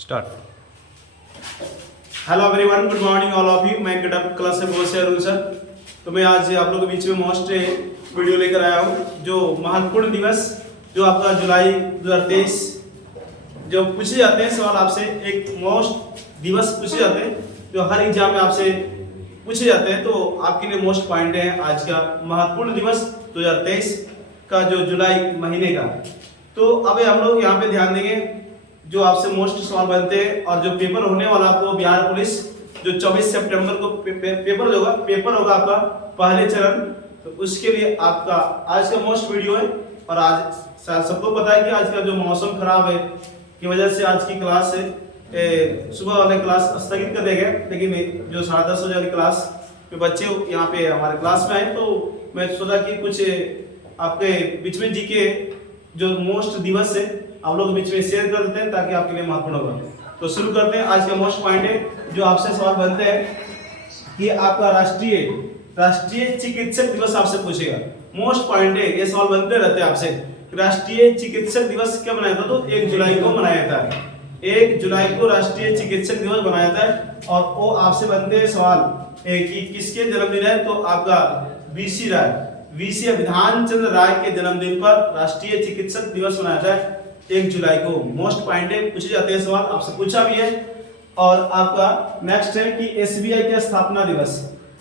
Start. Hello everyone, good morning all of you. मैं getup class से बहुत से अरुण सर। तो मैं आज आप लोगों के बीच में मोस्ट वीडियो लेकर आया हूँ, जो महत्वपूर्ण दिवस जो आपका जुलाई 2023 जो पूछे जाते हैं सवाल आपसे, एक मोस्ट दिवस पूछे जाते हैं जो हर एग्जाम में आपसे पूछे जाते हैं। तो आपके लिए मोस्ट पॉइंट है आज का महत्वपूर्ण दिवस 2023 का, जो जुलाई महीने का। तो अब हम लोग यहाँ पे ध्यान देंगे जो आपसे मोस्ट सवाल बनते हैं, और जो पेपर होने वाला आपको बिहार पुलिस जो 24 सितंबर को पेपर होगा आपका पहले चरण। तो उसके लिए आपका आज का मोस्ट वीडियो है। और आज सबको पता है कि आज का जो मौसम खराब है की वजह से आज की क्लास सुबह वाले क्लास स्थगित कर दिया गया, लेकिन जो 10:30 बजे वाली क्लास के बच्चे यहाँ पे हमारे क्लास में आए, तो मैं सोचा कि कुछ आपके बीच में जीके जो मोस्ट दिवस है आप लोग बीच में शेयर कर देते हैं ताकि आपके लिए महत्वपूर्ण होगा। तो शुरू करते हैं। आज का मोस्ट पॉइंट है जो आपसे सवाल बनते हैं कि आपका राष्ट्रीय चिकित्सक दिवस आपसे पूछेगा। मोस्ट पॉइंट है, ये सवाल बनते रहते हैं आपसे। राष्ट्रीय चिकित्सक दिवस कब मनाया था? तो 1 जुलाई को मनाया था। 1 जुलाई को राष्ट्रीय चिकित्सक दिवस मनाया था। और वो आपसे बनते हैं सवाल कि किसके जन्मदिन है? तो आपका वीसी विधान चंद्र राय के जन्मदिन पर राष्ट्रीय चिकित्सक दिवस मनाया था 1 जुलाई को। मोस्ट पॉइंट है, पूछे जाते हैं सवाल, आपसे पूछा भी है। और आपका नेक्स्ट है कि एसबीआई का स्थापना दिवस।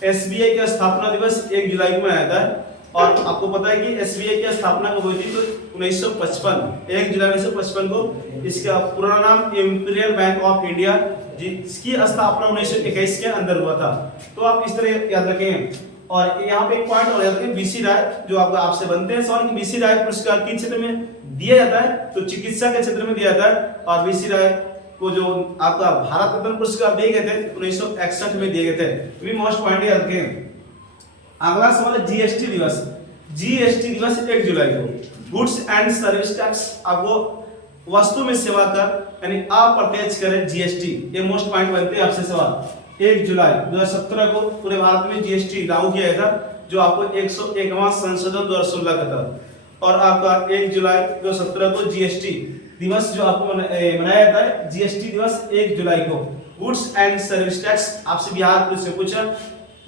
एसबीआई का स्थापना दिवस 1 जुलाई को मनाया था। और आपको पता है कि एसबीआई की स्थापना कब हुई थी? तो 1955 1 जुलाई 1955 को। इसका पुराना नाम इंपीरियल बैंक ऑफ इंडिया, जिसकी स्थापना 1921 के अंदर हुआ था। तो आप इस तरह याद रखें। और यहाँ पे एक पॉइंट और याद रखें, बीसी राय जो आपसे बनते हैं सवाल कि बीसी राय पुरस्कार किस क्षेत्र में दिया जाता है? तो चिकित्सा के क्षेत्र में दिया जाता है। और बीसी राय को जो आपका भारत रत्न पुरस्कार दिए गए थे 1961 में दिए गए थे। भी मोस्ट पॉइंट याद रखें। अगला सवाल है जीएसटी दिवस। जीएसटी दिवस 1 जुलाई को। गुड्स एंड सर्विस टैक्स, आपको वस्तु में सेवा कर यानी अप्रत्यक्ष कर जीएसटी, ये मोस्ट पॉइंट बनते हैं आपसे सवाल। 1 जुलाई 2017 को पूरे भारत में जीएसटी लागू किया गया था, जो आपको 101वां संशोधन 2016 का था। और आपका 1 जुलाई 2017 को जीएसटी दिवस जो आपको मनाया जाता है, जीएसटी दिवस 1 जुलाई को। गुड्स एंड सर्विस टैक्स आपसे बिहार पुलिस से पूछा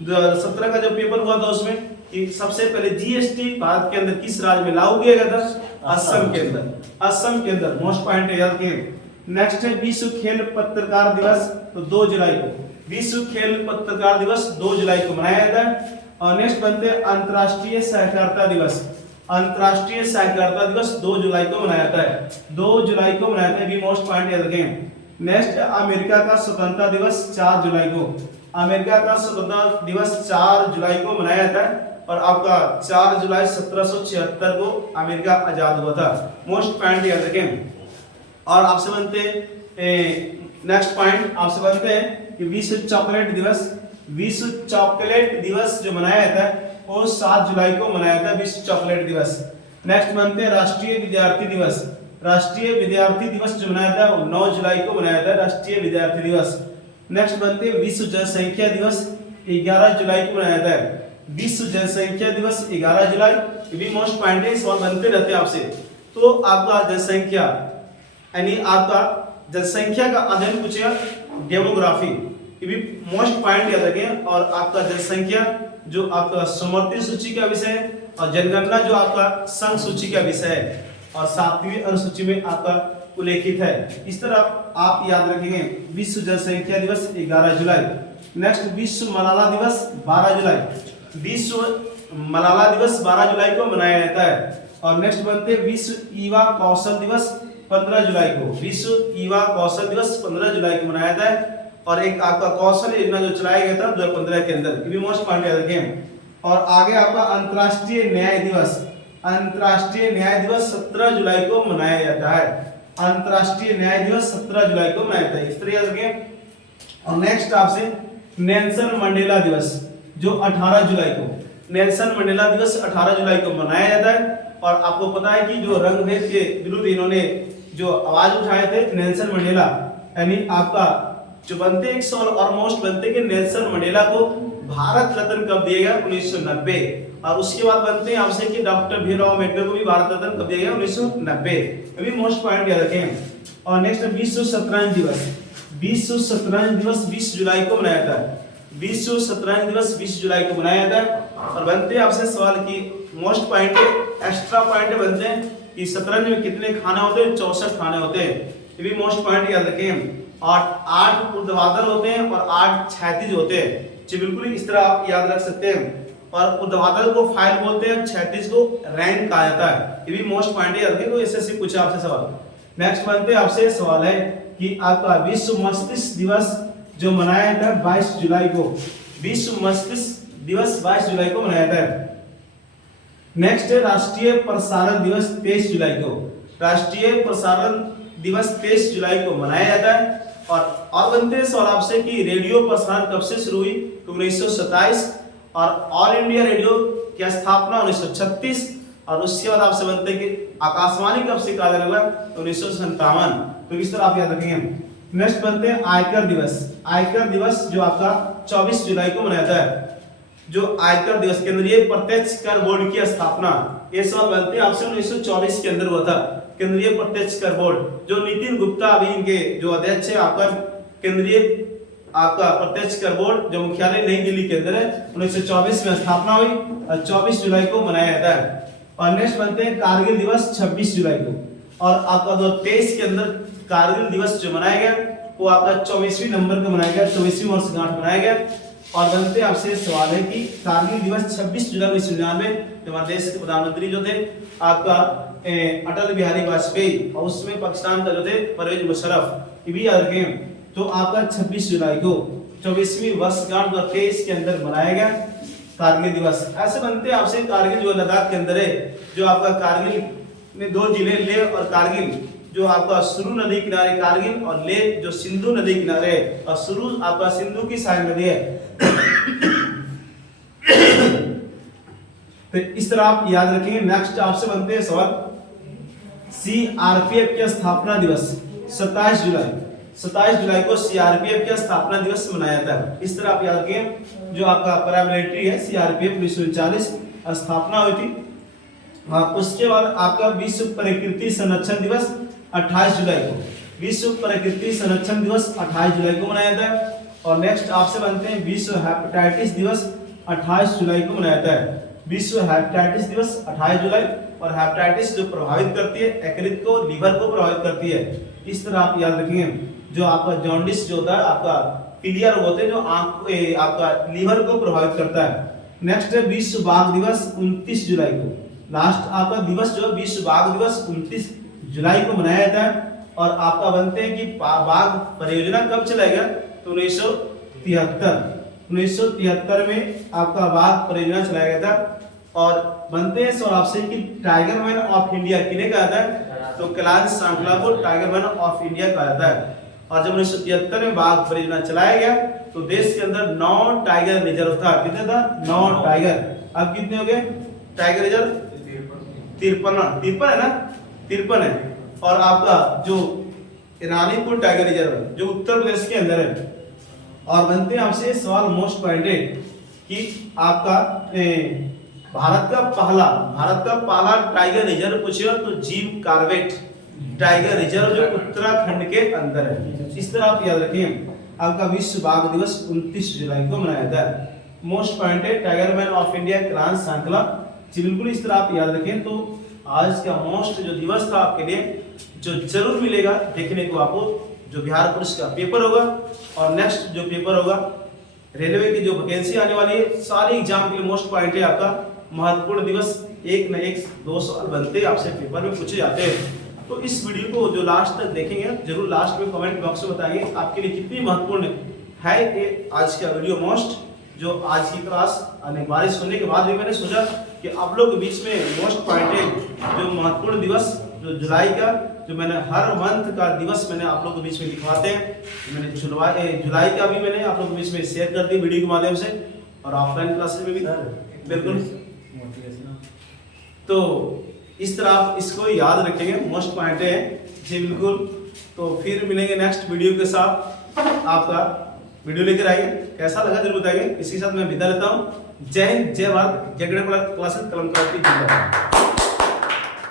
2017 का जो पेपर हुआ था उसमें कि सबसे पहले जीएसटी भारत के अंदर किस राज्य में लागू किया गया था? असम के अंदर। असम के अंदर मोस्ट पॉइंट याद रखें। नेक्स्ट है विश्व खेल पत्रकार दिवस, तो 2 जुलाई को। विश्व खेल पत्रकार दिवस 2 जुलाई को मनाया जाता है। और नेक्स्ट बनते हैं अंतर्राष्ट्रीय सहकारिता दिवस। अंतर्राष्ट्रीय सहकारिता दिवस 2 जुलाई को मनाया जाता है। 2 जुलाई को मनाया जाता है। भी मोस्ट पॉइंट याद रखें। नेक्स्ट अमेरिका का स्वतंत्रता दिवस 4 जुलाई को। अमेरिका का स्वतंत्रता दिवस 4 जुलाई को मनाया जाता है। और आपका 4 जुलाई 1776 को अमेरिका आजाद हुआ था। मोस्ट पॉइंट याद रखें। और आपसे बनते नेक्स्ट पॉइंट आपसे बनते हैं कि विश्व चॉकलेट दिवस। विश्व चॉकलेट दिवस जो मनाया जाता है वो 7 जुलाई को मनाया जाता है, विश्व चॉकलेट दिवस। नेक्स्ट बनते हैं राष्ट्रीय विद्यार्थी दिवस। राष्ट्रीय विद्यार्थी दिवस जो मनाया जाता है वो 9 जुलाई को मनाया जाता है, राष्ट्रीय विद्यार्थी दिवस। नेक्स्ट बनते हैं विश्व जनसंख्या दिवस 11 जुलाई को मनाया जाता है। विश्व जनसंख्या दिवस 11 जुलाई। ये भी मोस्ट पॉइंट है, सवाल बनते रहते हैं आपसे। तो आपका जनसंख्या यानी आपका जनसंख्या का अध्ययन पूछेगा, डेमोग्राफी, ये भी मोस्ट पॉइंट याद रखें। और आपका जनसंख्या जो आपका समवर्ती सूची का विषय है, और जनगणना जो आपका संघ सूची का विषय है, और 7वीं अनुसूची में आपका उल्लेखित है। इस तरह आप याद रखेंगे। विश्व जनसंख्या दिवस 11 जुलाई। नेक्स्ट विश्व मलाला दिवस 12 जुलाई। विश्व मलाला दिवस 12 जुलाई को मनाया जाता है। और नेक्स्ट बनते विश्व युवा कौशल दिवस 15 जुलाई को। विश्व युवा कौशल दिवस 15 जुलाई को मनाया जाता है। और एक आपका कौशल योजना जो चलाया गया था 2015 के अंदर, ये भी मोस्ट पॉइंट याद रखें। और आगे आपका अंतर्राष्ट्रीय न्याय दिवस। अंतर्राष्ट्रीय न्याय दिवस 17 जुलाई को मनाया जाता है। अंतर्राष्ट्रीय न्याय दिवस 17 जुलाई को मनाया जाता है, इस तरह याद रखें। और नेक्स्ट आपसे नेल्सन मंडेला दिवस जो 18 जुलाई को। नेल्सन मंडेला दिवस 18 जुलाई को मनाया जाता है। और आपको पता है कि जो रंगभेद के विरुद्ध इन्होंने जो आवाज उठाए थे नेल्सन मंडेला, यानी आपका जो बनते एक सवाल और मोस्ट बनते कि नेल्सन मंडेला को भारत रत्न कब दिया गया? 1990। और उसके बाद बनते हैं आपसे कि डॉक्टर भीमराव अम्बेडकर को भी भारत रत्न कब दिया गया 1990। अभी मोस्ट पॉइंट याद रखें। और नेक्स्ट विश्व शतरंज दिवस। विश्व शतरंज दिवस 20 जुलाई को मनाया जाता है। विश्व शतरंज दिवस 20 जुलाई को मनाया जाता है। और बनते हैं आपसे सवाल की मोस्ट पॉइंट एक्स्ट्रा पॉइंट बनते हैं कि शतरंज में कितने खाने होते हैं, 64 खाने होते हैं। ये भी मोस्ट पॉइंट याद रखें। और 8 ऊर्ध्वाधर होते हैं और 8 क्षैतिज होते हैं। जी बिल्कुल इस तरह आप याद रख सकते हैं। और ऊर्ध्वाधर को फाइल बोलते हैं, क्षैतिज को रैंक कहा जाता है। ये भी मोस्ट पॉइंट याद रखें। तो एसएससी पूछे आपसे सवाल। नेक्स्ट बनते हैं आपसे सवाल है कि आपका विश्व मस्तिष्क दिवस जो मनाया जाता है 22 जुलाई को। विश्व मस्तिष्क दिवस 22 जुलाई को मनाया जाता है। नेक्स्ट है राष्ट्रीय प्रसारण दिवस 23 जुलाई को। राष्ट्रीय प्रसारण दिवस 23 जुलाई को मनाया जाता है। और बनते हैं सवाल आपसे कि रेडियो प्रसारण कब से शुरू हुई, तो 1927। और ऑल इंडिया रेडियो की स्थापना 1936। और उसके बाद आपसे बनते हैं कि आकाशवाणी कब से कहा जाने लगा, तो 1957। तो इस तरह आप याद रखेंगे। नेक्स्ट बनते हैं आयकर दिवस। आयकर दिवस जो आपका 24 जुलाई को मनाया जाता है। जो आयकर दिवस केंद्रीय प्रत्यक्ष कर बोर्ड की स्थापना, ये सवाल बनते हैं आपसे 1924 के अंदर हुआ था। केंद्रीय प्रत्यक्ष कर बोर्ड जो नितिन गुप्ता अभी इनके जो अध्यक्ष है आपका केंद्रीय आपका प्रत्यक्ष कर बोर्ड जो मुख्यालय नई दिल्ली के अंदर है, 1924 में स्थापना हुई और 24 जुलाई को मनाया जाता है। और नेक्स्ट बनते हैं कारगिल दिवस 26 जुलाई को। और आपका 2023 के अंदर कारगिल दिवस जो मनाया गया वो आपका 24वीं नंबर को मनाया गया, 24वीं वर्षगांठ मनाया गया। और बनते आपसे सवाल है कि कारगिल दिवस 26 जुलाई 1999 जो हमारे देश के प्रधानमंत्री जो थे आपका अटल बिहारी वाजपेयी, और उसमें पाकिस्तान का जो थे परवेज मुशर्रफ, ये भी याद रखें। तो आपका 26 जुलाई को 24वीं वर्षगांठ 2023 के अंदर मनाया गया कारगिल दिवस। ऐसे बनते आपसे कारगिल जो लद्दाख के अंदर है, जो आपका कारगिल में 2 जिले लेह और कारगिल, जो आपका सुरू नदी किनारे कारगिल और लेह जो सिंधु नदी किनारे है, और सुरू आपका सिंधु की सहायक नदी है। तो इस तरह आप याद रखेंगे। नेक्स्ट आपसे बनते हैं सवाल सीआरपीएफ की स्थापना दिवस 27 जुलाई। 27 जुलाई को सीआरपीएफ की स्थापना दिवस मनाया जाता है। इस तरह आप याद रखें। जो आपका पैरामिलिट्री है सीआरपीएफ 1939 स्थापना हुई थी। उसके बाद आपका विश्व प्रकृति संरक्षण दिवस 28 जुलाई को। विश्व प्रकृति संरक्षण दिवस 28 जुलाई को मनाया जाता है। और नेक्स्ट आपसे बनते हैं विश्व हेपेटाइटिस दिवस 28 जुलाई को मनाया जाता है। विश्व हेपेटाइटिस दिवस 28 जुलाई। और हेपेटाइटिस जो प्रभावित करती है यकृत को, लीवर को प्रभावित करती है। इस तरह आप याद रखेंगे। जो आपका जॉन्डिस जो होता है आपका पीलिया रोग होते हैं जो आंख आपका लीवर को प्रभावित करता है। नेक्स्ट है विश्व बाघ दिवस 29 जुलाई को। लास्ट आपका दिवस जो विश्व बाघ दिवस 29 जुलाई को मनाया जाता है। और आपका बनते हैं कि बाघ परियोजना कब चलाया गया, तो 1973 में आपका बाघ परियोजना चलाया गया था। और बनते हैं सवाल आपसे कि टाइगर मैन ऑफ इंडिया किन्हें कहा जाता है, तो कैलाश श्रृंखला को टाइगर मैन ऑफ इंडिया कहा जाता है। और जब 1973 में बाघ परियोजना चलाया गया तो देश के अंदर 9 टाइगर रिजर्व था। कितने था, 9 टाइगर। अब कितने हो गए टाइगर रिजर्व, 53 है ना, 53 है। और आपका जो रानीपुर टाइगर रिजर्व है जो उत्तर प्रदेश के अंदर है। और बनते हैं आपसे सवाल मोस्ट पॉइंटेड कि आपका भारत का पहला टाइगर रिजर्व पूछेगा तो जिम कॉर्बेट टाइगर रिजर्व जो उत्तराखंड के अंदर है। इस तरह आप याद रखें। आपका विश्व बाघ दिवस 29 जुलाई को मनाया जाता है। Most pointed tiger man of India Kailash श्रृंखला, बिल्कुल इस तरह आप याद रखें। तो आज का मोस्ट जो दिवस था आपके लिए जो जरूर मिलेगा देखने को आपको, जो बिहार पुलिस का पेपर होगा और नेक्स्ट जो पेपर होगा रेलवे की जो वैकेंसी आने वाली है, सारे एग्जाम के लिए मोस्ट पॉइंट है आपका महत्वपूर्ण दिवस। एक न एक 2 सवाल बनते आपसे पेपर में पूछे जाते हैं। तो इस वीडियो को जो लास्ट तक देखेंगे जरूर लास्ट में कमेंट बॉक्स में बताइए आपके लिए कितनी महत्वपूर्ण है ये आज का वीडियो मोस्ट। जो आज की क्लास बारिश होने के बाद भी मैंने सोचा कि आप लोग के बीच में मोस्ट पॉइंट जो महत्वपूर्ण दिवस जो जुलाई का, जो मैंने हर मंथ का दिवस मैंने आप लोग के बीच में लिखवाते हैं। मैंने जुलाई का भी मैंने आप लोग के बीच में शेयर कर दी वीडियो के माध्यम से और ऑफलाइन क्लासेस में भी बिल्कुल। तो इस तरह आप इसको याद रखेंगे, मोस्ट पॉइंट है जी बिल्कुल। तो फिर मिलेंगे नेक्स्ट वीडियो के साथ। आपका वीडियो लेकर आइए, कैसा लगा जरूर बताइए। इसी के साथ मैं विदा लेता हूँ। जय हिंद, जय भारत, जगड़े क्लासेस कलम क्रांति जिंदाबाद।